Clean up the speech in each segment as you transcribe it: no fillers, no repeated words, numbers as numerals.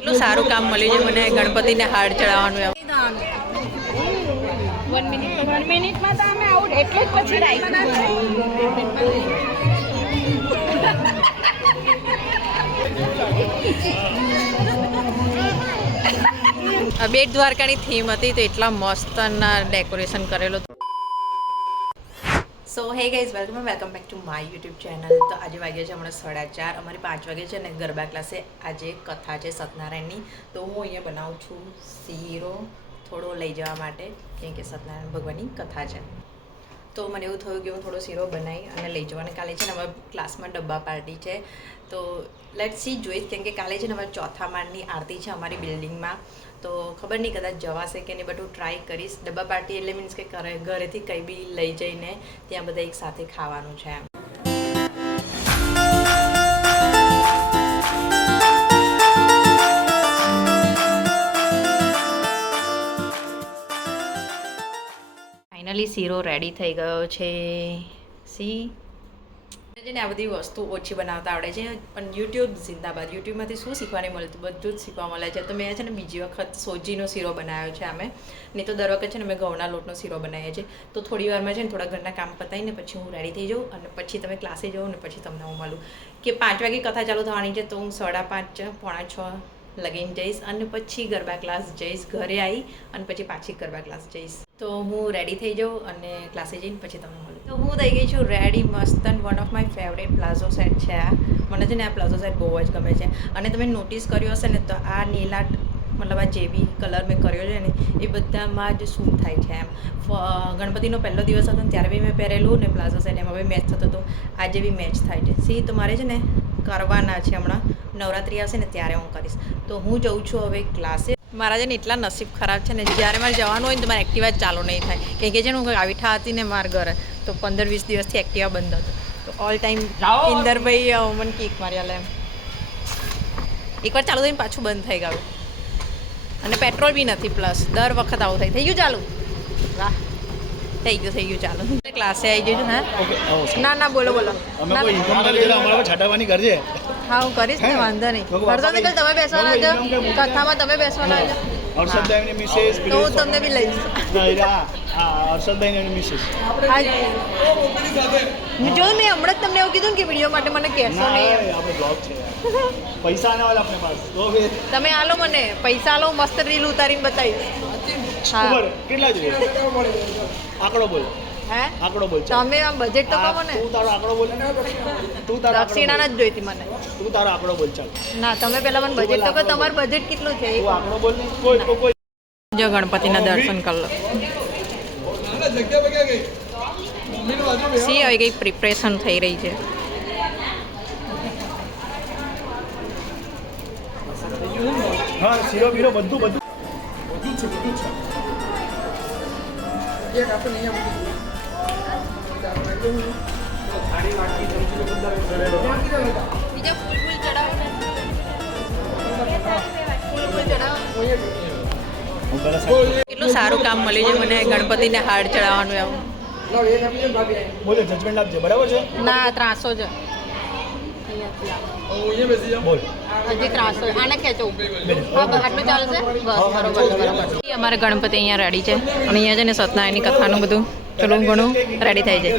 કેટલું સારું કામ મળ્યું છે મને ગણપતિને હાર ચડાવવાનું. 1 મિનિટમાં તો અમે આઉટ એટલે જ પછી બેટ દ્વારકાની થીમ હતી તો એટલા મસ્ત ડેકોરેશન કરેલું. So hey guys welcome back to my YouTube channel. તો આજે વાગ્યા છે હમણાં 4:30, અમારી 5 વાગે છે ને ગરબા ક્લાસે આજે કથા છે સત્યનારાયણની. તો હું અહીંયા બનાવું છું શીરો થોડો લઈ જવા માટે, કેમ કે સત્યનારાયણ ભગવાનની કથા છે. તો મને એવું થયું કે હું થોડો શીરો બનાવી અને લઈ જવાને. કાલે છે ને અમારા ક્લાસમાં ડબ્બા પાર્ટી છે, તો લેટ સી જોઈશ, કેમ કે કાલે છે ને અમારા 4થા માળની આરતી છે અમારી બિલ્ડિંગમાં. તો ખબર નહીં કદાચ જવાશે કે નહીં, બધું ટ્રાય કરીશ. ડબ્બા પાર્ટી એટલે મીન્સ કે ઘરેથી કંઈ બી લઈ જઈને ત્યાં બધા એક સાથે ખાવાનું છે એમ. ફાઇનલી શીરો રેડી થઈ ગયો છે. સી ને આ બધી વસ્તુ ઓછી બનાવતા આવડે છે, પણ યુટ્યુબ જિંદાબાદ. યુટ્યુબમાંથી શું શીખવાની મળતું, બધું જ શીખવા મળે છે. તો મેં છે ને બીજી વખત સોજીનો શીરો બનાવ્યો છે અમે, નહીં તો દર વખત છે ને મેં ઘઉંના લોટનો શીરો બનાવીએ છીએ. તો થોડી વારમાં છે ને થોડા ઘરના કામ પતાવીને પછી હું રેડી થઈ જાઉં અને પછી તમે ક્લાસે જાઓ ને પછી તમને હું મળું. કે 5 વાગે કથા ચાલુ થવાની છે, તો હું 5:30 પોણા 6 લગીને જઈશ અને પછી ગરબા ક્લાસ જઈશ. ઘરે આવી અને પછી પાછી ગરબા ક્લાસ જઈશ. તો હું રેડી થઈ જાઉં અને ક્લાસે જઈને પછી તમને મળું. તો હું થઈ ગઈ છું રેડી મસ્ત. One of my favourite palazzo set છે આ. મને છે ને આ પ્લાઝો સેટ બહુ જ ગમે છે. અને તમે નોટિસ કર્યો હશે ને તો આ નીલા મતલબ આ જે બી કલર મેં કર્યો છે ને એ બધામાં જ શૂટ થાય છે એમ. ગણપતિનો પહેલો દિવસ હતો ને ત્યારે બી મેં પહેરેલું ને પ્લાઝો સેટ એમાં બી મેચ થતો હતો, આજે બી મેચ થાય છે. સી તો મારે છે ને કરવાના છે, હમણાં નવરાત્રિ આવશે ને ત્યારે હું કરીશ. તો હું જઉં છું હવે ક્લાસે. મારા છે ને એટલા નસીબ ખરાબ છે ને, જ્યારે મારે જવાનું હોય ને તો મારે એક્ટિવા જ ચાલુ નહીં થાય, કેમ કે છે ને હું આવીઠા હતી ને મારા ઘરે તો 15-20 દિવસથી એક્ટિવા બંધ હતું. તો ઓલ ટાઈમ ઇન્દરભાઈ મને કેક મારી આલે એમ. એકવાર ચાલુ થઈને પાછું બંધ થઈ ગયું અને પેટ્રોલ બી નથી, પ્લસ દર વખત આવું થઈ ગયું ચાલુ. વાહ, થઈ ગયું ચાલુ. ક્લાસે આવી જઈશું. હા ના બોલો હા હું કરીશ ને, વાંધો નહીં. હર્ષદ અંકલ તમે બેસવાના છો કથામાં, તમે બેસવાના છો હર્ષદભાઈની મિસેસ, તો હું તમને બી લઈશ. હર્ષદભાઈની મિસેસ જો મેં હમણાં જ તમને એવું કીધું ને કે વિડીયો માટે મને કહેશો નહીં. આપણે બ્લોગ છે, પૈસા ના હોય આપણી પાસે તો તમે આલો, મને પૈસા આલો, મસ્ત રીલ ઉતારીને બતાવીશ. હા કેટલા જોઈએ આંકડો બોલ. હે આંકડો બોલ. તમે આમ બજેટ તો કહો મને. તું તારો આંકડો બોલ. તું તારો દક્ષિણા જ જોઈતી મને. તું તારો આંકડો બોલ. ચાલ ના તમે પહેલા મને બજેટ તો કહો, તમારું બજેટ કેટલું છે? તું આંકડો બોલ. કોઈ જો ગણપતિના દર્શન કરી લો. સી હવે કંઈક પ્રિપરેશન થઈ રહી છે. હા શીરો બીરો બધું છે. બીજા ફૂલ ચડાવો ને, ફૂલ ચડાવો. કેટલું સારું કામ મળ્યું છે મને ગણપતિને હાર ચડાવવાનું એવું. બોલો જજમેન્ટ આપજે, બરાબર છે? ના 300 છે. બોલ. હજી 300. આને ખેંચો. આટલું ચાલશે બસ, બરોબર. અમારે ગણપતિ અહીંયા રેડી છે અને અહીંયા છે ને સત્યનારાયણની કથાનું બધું થોડું ઘણું રેડી થઈ જાય.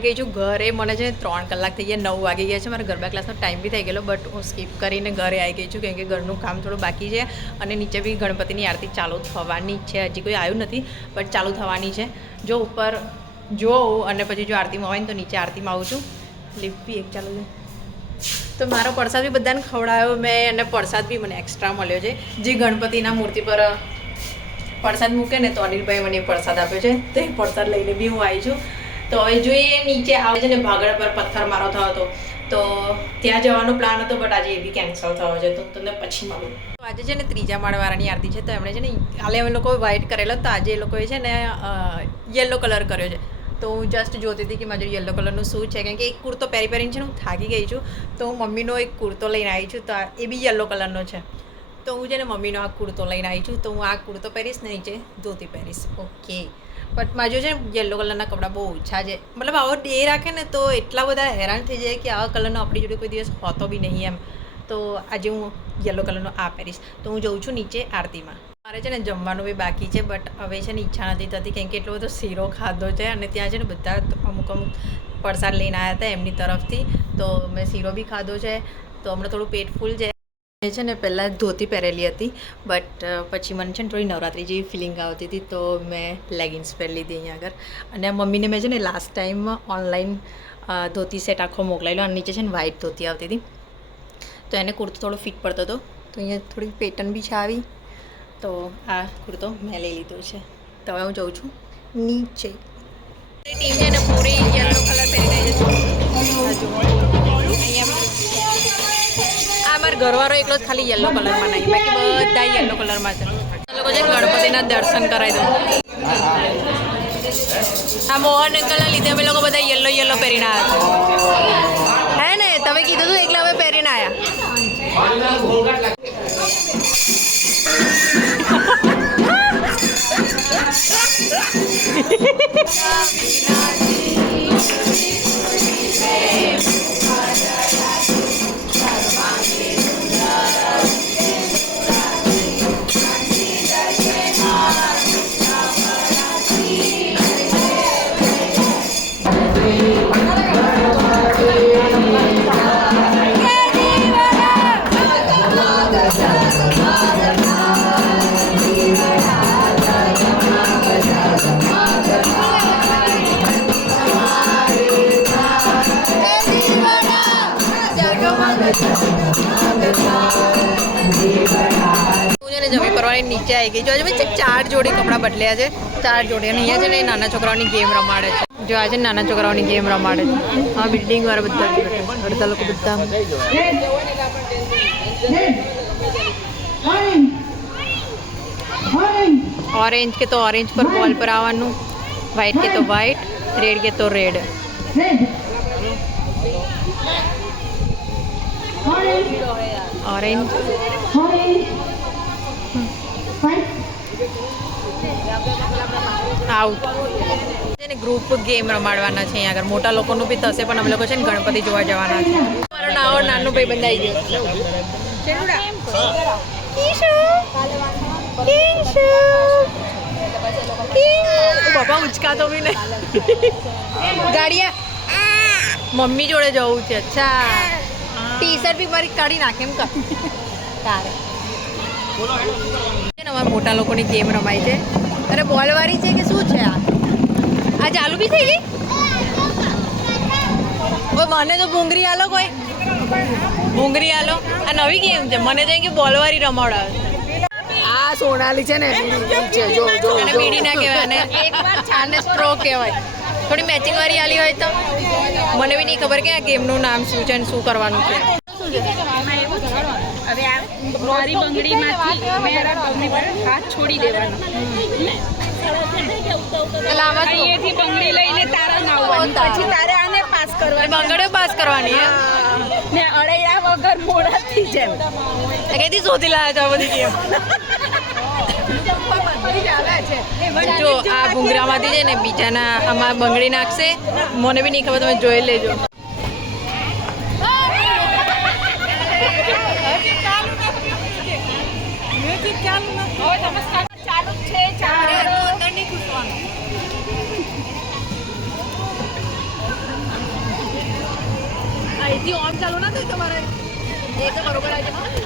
આવી ગઈ છું ઘરે. મને છે ને 3 કલાક થઈ ગયા, 9 વાગી ગયા છે. મારા ગરબા ક્લાસનો ટાઈમ બી થઈ ગયેલો, બટ હું સ્કીપ કરીને ઘરે આવી ગઈ છું કેમ કે ઘરનું કામ થોડું બાકી છે. અને નીચે બી ગણપતિની આરતી ચાલુ થવાની જ છે. હજી કોઈ આવ્યું નથી બટ ચાલુ થવાની છે. જો ઉપર જોઉં અને પછી જો આરતીમાં હોય ને તો નીચે આરતીમાં આવું છું. લિફ્ટ બી એક ચાલુ છે. તો મારો પ્રસાદ બી બધાને ખવડાવ્યો મેં, અને પ્રસાદ બી મને એક્સ્ટ્રા મળ્યો છે. જે ગણપતિના મૂર્તિ પર પ્રસાદ મૂકે ને તો અનિલભાઈ મને પ્રસાદ આપ્યો છે, તો એ પ્રસાદ લઈને બી હું આવી છું. તો હવે જોઈએ નીચે આવે છે ને ભાગળ પર પથ્થર મારો થયો હતો, તો ત્યાં જવાનો પ્લાન હતો બટ આજે એ બી કેન્સલ થયો છે. તો તમને પછી મળું. તો આજે છે ને 3જા માળવાળાની આરતી છે. તો એમણે છે ને કાલે અમે લોકો વ્હાઇટ કરેલો, તો આજે એ લોકોએ છે ને યલો કલર કર્યો છે. તો હું જસ્ટ જોતી હતી કે મારું યલો કલરનું શું છે, કેમ કે એક કુર્તો પહેરીને છે ને હું થાકી ગઈ છું. તો હું મમ્મીનો એક કુર્તો લઈને આવી છું, તો એ બી યલો કલરનો છે. તો હું છે ને મમ્મીનો આ કુર્તો લઈને આવી છું. તો હું આ કુર્તો પહેરીશ ને નીચે ધોતી પહેરીશ. ઓકે, બટ મારું છે ને યલો કલરના કપડાં બહુ ઓછા છે. મતલબ આવો ડે રાખે ને તો એટલા બધા હેરાન થઈ જાય કે આવા કલરનો આપણી જોડે કોઈ દિવસ હોતો બી નહીં એમ. તો આજે હું યલો કલરનો આ પહેરીશ. તો હું જઉં છું નીચે આરતીમાં. મારે છે ને જમવાનું બી બાકી છે, બટ હવે છે ને ઈચ્છા નથી થતી કેમ કે એટલો બધો શીરો ખાધો છે. અને ત્યાં છે ને બધા અમુક પ્રસાદ લઈને આવ્યા હતા એમની તરફથી, તો મેં શીરો બી ખાધો છે. તો હમણાં થોડું પેટ ફૂલ છે. મેં છે ને પહેલાં ધોતી પહેરેલી હતી, બટ પછી મને છે ને થોડી નવરાત્રી જેવી ફિલિંગ આવતી હતી, તો મેં લેગિન્સ પહેરી લીધી અહીંયા આગળ. અને મમ્મીને મેં છે ને લાસ્ટ ટાઈમ ઓનલાઈન ધોતી સેટ આખો મોકલાયેલો, અને નીચે છે ને વ્હાઇટ ધોતી આવતી હતી, તો એને કુર્તો થોડો ફિટ પડતો હતો. તો અહીંયા થોડી પેટર્ન બી છે આવી, તો આ કુર્તો મેં લઈ લીધો છે. તો હવે હું જાઉં છું નીચે. ટીમ છે ને પૂરી યલો કલર પહેરીને છે. આ મારો ઘરવાળો એકલો જ ખાલી યલો કલરમાં નહીં, બાકી બધા યલો કલરમાં છે. લોકો છે ગણપતિના દર્શન કરાવી દો. આ મોહન અંકલના લીધે અમે લોકો બધા યલો પહેરીને આવ્યા હે ને. તમે કીધું હતું એટલે અમે પહેરીને આવ્યા. જમી પરવાની નીચે આવી ગઈ. જો આજે મેં 4 જોડી કપડાં બદલ્યા છે, 4 જોડી. અને અહીંયા છે ને નાના છોકરાઓની ગેમ રમાડે છે. જો આજે નાના છોકરાઓની ગેમ રમાડે છે. હા, બિલ્ડિંગ વાળા બધા અડધા લોકો બધા. ऑरेंज के तो ऑरेंज पर बॉल पर આવવાનું, वाइट के तो वाइट, रेड के तो रेड. Orange out. છે ને ગ્રુપ ગેમ રમાડવાના છે અહીંયા આગળ. મોટા લોકોનું બી થશે, પણ અમે લોકો છે ને ગણપતિ જોવા જવાના છે. મારો નાનું ભાઈ બંધાઈ ગયો. બાપા ઉચકાતો બી નહીં. ગાડિયા મમ્મી જોડે જવું છે. અચ્છા, ટી શર્ટ બી મારી કાઢી નાખે એમ કર તારે. મોટા લોકોની ગેમ રમાય છે. અરે બોલવાળી છે કે શું છે આ ચાલુ બી થઈ ગઈ. મને તો ભૂંગરી આલો, કોઈ ભૂંગરી આલો. આ નવી ગેમ છે. મને તો કે બોલવાળી રમાડાવે. આ સોનાલી છે ને જો અને બીડી ના કહેવાય, અને આને સ્ટ્રો કહેવાય. થોડી મેચિંગ વાળી આલી હોય તો. મને બી નહીં ખબર કે આ ગેમનું નામ શું છે અને શું કરવાનું છે. હવે આ મારી બંગડીમાંથી મેરા બંગડી પર હાથ છોડી દેવાનો. અહીંયાથી બંગડી લઈને તારા નાવવાની, પછી તારે આને પાસ કરવાની. બંગડીઓ પાસ કરવાની ને અડૈયા વગર મોડાથી જેમ. કઈથી શોધી લાવ્યા છો આ બધી ગેમ? જો આ ભૂંગરામાંથી છે ને બીજાના આમાં બંગડી નાખશે. મને બી નહીં ખબર, તમે જોઈ લેજો. ચાલુ છે. તમારે એ તો બરોબર આવી બરોબર.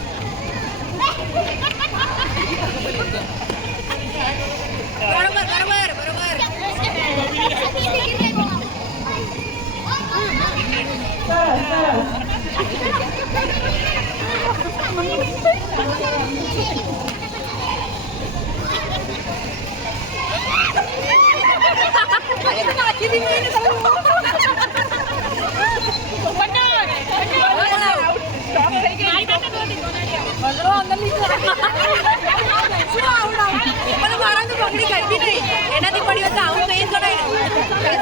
એનાથી પડ્યો તો આવું કઈ કરાય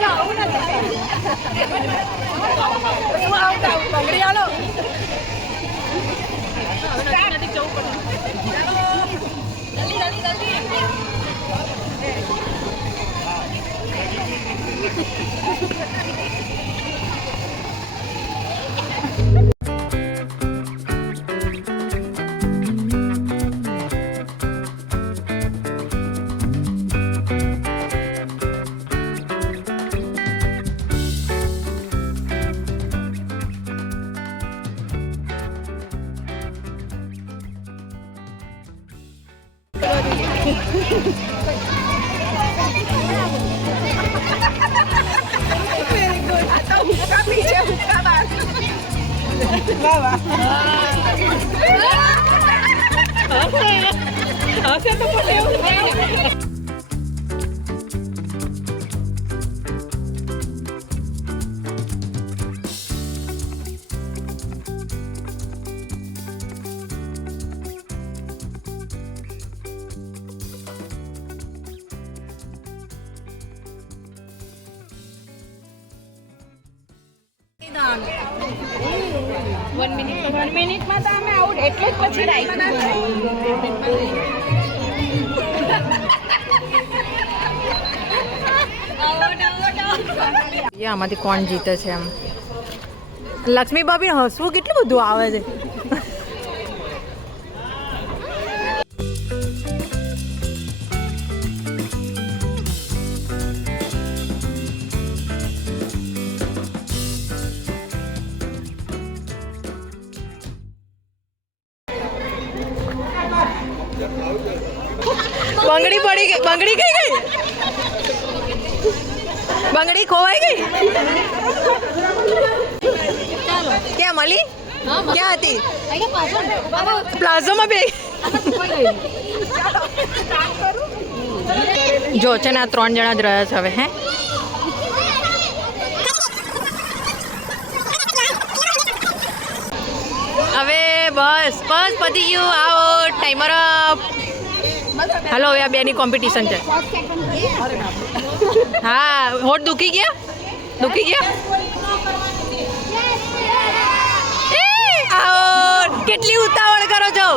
આવું નથી આલો વન મિનિટમાં તો અમે આઉટ એટલે જ પછી આમાંથી કોણ જીતે છે એમ લક્ષ્મી ભાભી હસવું કેટલું બધું આવે છે બંગડી પડી ગઈ બંગડી કઈ ગઈ બંગડી ખોવાઈ ગઈ ક્યાં મળી ક્યાં હતી પ્લાઝોમાં બે જો છે ને આ 3 જણા જ રહ્યા છે હવે હે હવે બસ બસ પતી ગયું આવો ટાઈમર અપ હાલો હવે આ બેની કોમ્પિટિશન છે હા હોઠ દુખી ગયા આવો કેટલી ઉતાવળ કરો છો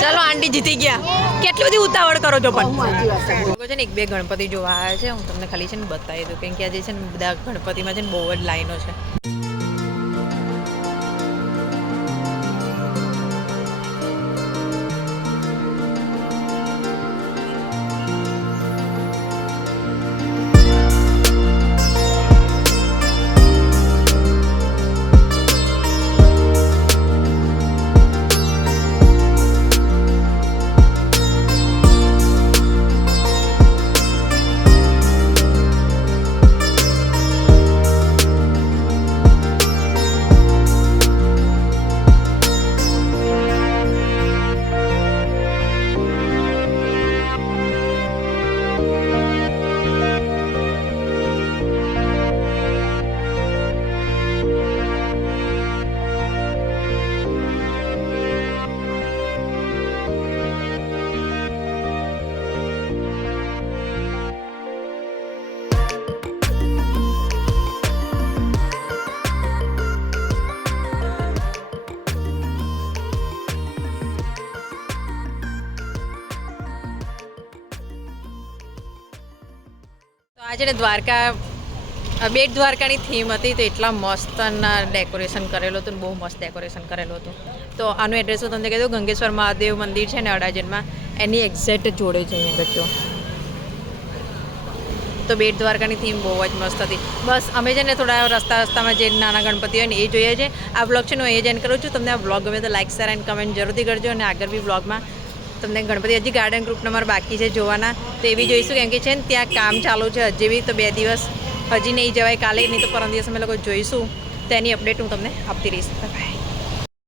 ચાલો આંટી જીતી ગયા કેટલી બધી ઉતાવળ કરો છો પણ છે ને 1-2 ગણપતિ જોવા આવ્યા છે હું તમને ખાલી છે ને બતાવી દઉં કેમ કે આજે છે ને બધા ગણપતિમાં છે ને બહુ જ લાઈનો છે આજે દ્વારકા બેટ દ્વારકાની થીમ હતી તો એટલા મસ્તના ડેકોરેશન કરેલું હતું બહુ મસ્ત ડેકોરેશન કરેલું હતું તો આનું એડ્રેસ હું તમને કહી દઉં ગંગેશ્વર મહાદેવ મંદિર છે ને અડાજણમાં એની એક્ઝેક્ટ જોડે છે અહીંયા ગજો તો બેટ દ્વારકાની થીમ બહુ જ મસ્ત હતી. બસ અમે છે ને થોડા રસ્તામાં જે નાના ગણપતિ હોય ને એ જોઈએ છે. આ બ્લોગ છે ને હું એ જ એન્ડ કરું છું. તમને આ બ્લોગ ગમે તો લાઈક શેર એન્ડ કમેન્ટ જરૂરથી કરજો. અને આગળ બી બ્લોગમાં તમને ગણપતિ હજી ગાર્ડન ગ્રુપના મારા બાકી છે જોવાના, તો એ બી જોઈશું. કેમ કે છે ને ત્યાં કામ ચાલુ છે હજી બી, તો 2 દિવસ હજી નહીં જવાય. કાલે નહીં તો પરમ દિવસ અમે લોકો જોઈશું. તેની અપડેટ હું તમને આપતી રહીશ. બાય.